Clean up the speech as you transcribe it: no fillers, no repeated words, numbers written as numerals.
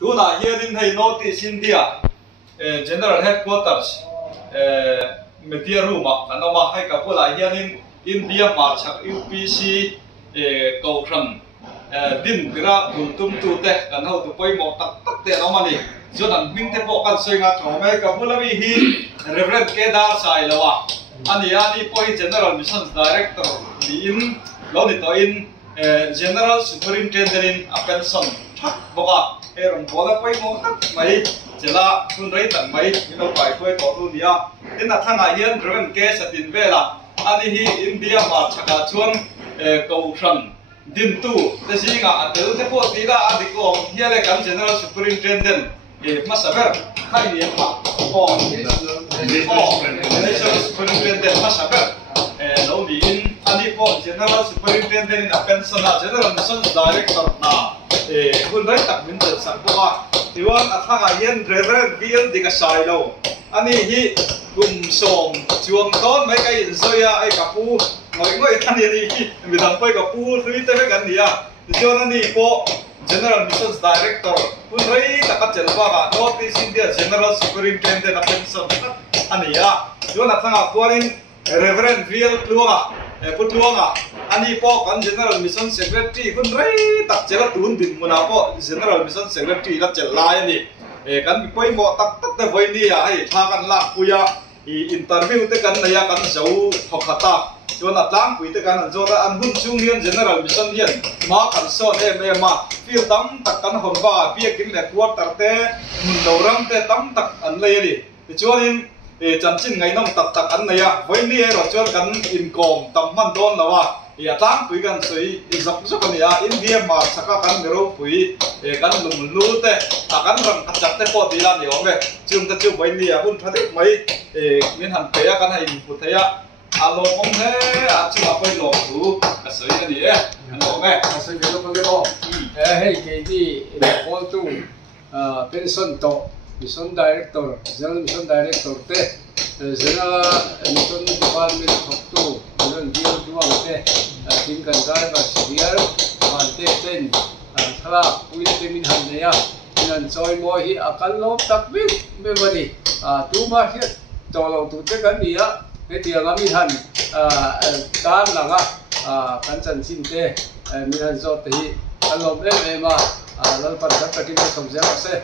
tu na here in hey notice India general headquarters media room kan ma hai ka pula here in India marchak UPC cầu khẩn din gra bultum tu te kan ho tu poi mo tak tak te no mani so dan bing te po kan soi nga tho mai ka pula bi hi reverend Kedar sai lawa ani poi general missions director di in lo ni to in general superintendent in pension thak boka eron bola poi mo tak mai chela kun rei tan mai ino pai poi to tu dia tin na thanga hian reverend ke satin vela ani hi India marchaka chuan cầu khẩn din tu te singa atel te po tira adiko hiale kan general superintendent masaber khai ni ma general superintendent masaber lo ni in ani po general superintendent in pension general mission director na hun rai tak min te san po a tiwan athanga hian reverend bill dika sai lo ani hi gum som chuang ton mai kai zoya ai kapu ngoi ani ni mi dang poi kapu thui te kan dia chuan ani po general missions director hun rai takat chelwa ga notice India general superintendent of pension ani ya chuan athanga kuarin reverend bill pluanga putluanga ani po kan general mission secretary hun rai tak chela tun din muna po general mission secretary la chelai ni kan poi mo tak tak te voi ni ya ai tha kan la puya interview te kan naya kan zo thokata chuan atlang pui te kan zo ra an hun chung hian general mission hian ma kan so ma feel tam tak kan hom ba pia kin le quarter te mun dorang te tam tak an le ni chuan in chan chin ngai nom tak tak an naya voi ni ro chuan kan income tam man don lawa ya tang pui kan soi zak zak kan ya India ma saka kan mero pui kan lum lu te kan ram khat te po ti la ni ome chung ta chu voi ni ya hun phadik mai min han pe kan hai pu thaya alo mong he a chu ma poi lo tu ka soi ni an lo me a soi lo ko lo hey ke di all tu pension to mission director general mission director te general mission department thok tu ron dio duwa te tin kan dai ba serial man te ten khala ui te min han ne ya nan choi mo hi akal lo tak bi me bani tu ma hi to lo tu te kan ni ya he ti ga mi han kan la ga kan chan sin te mi han zo te hi alom em ma lal pan ka ti so ja se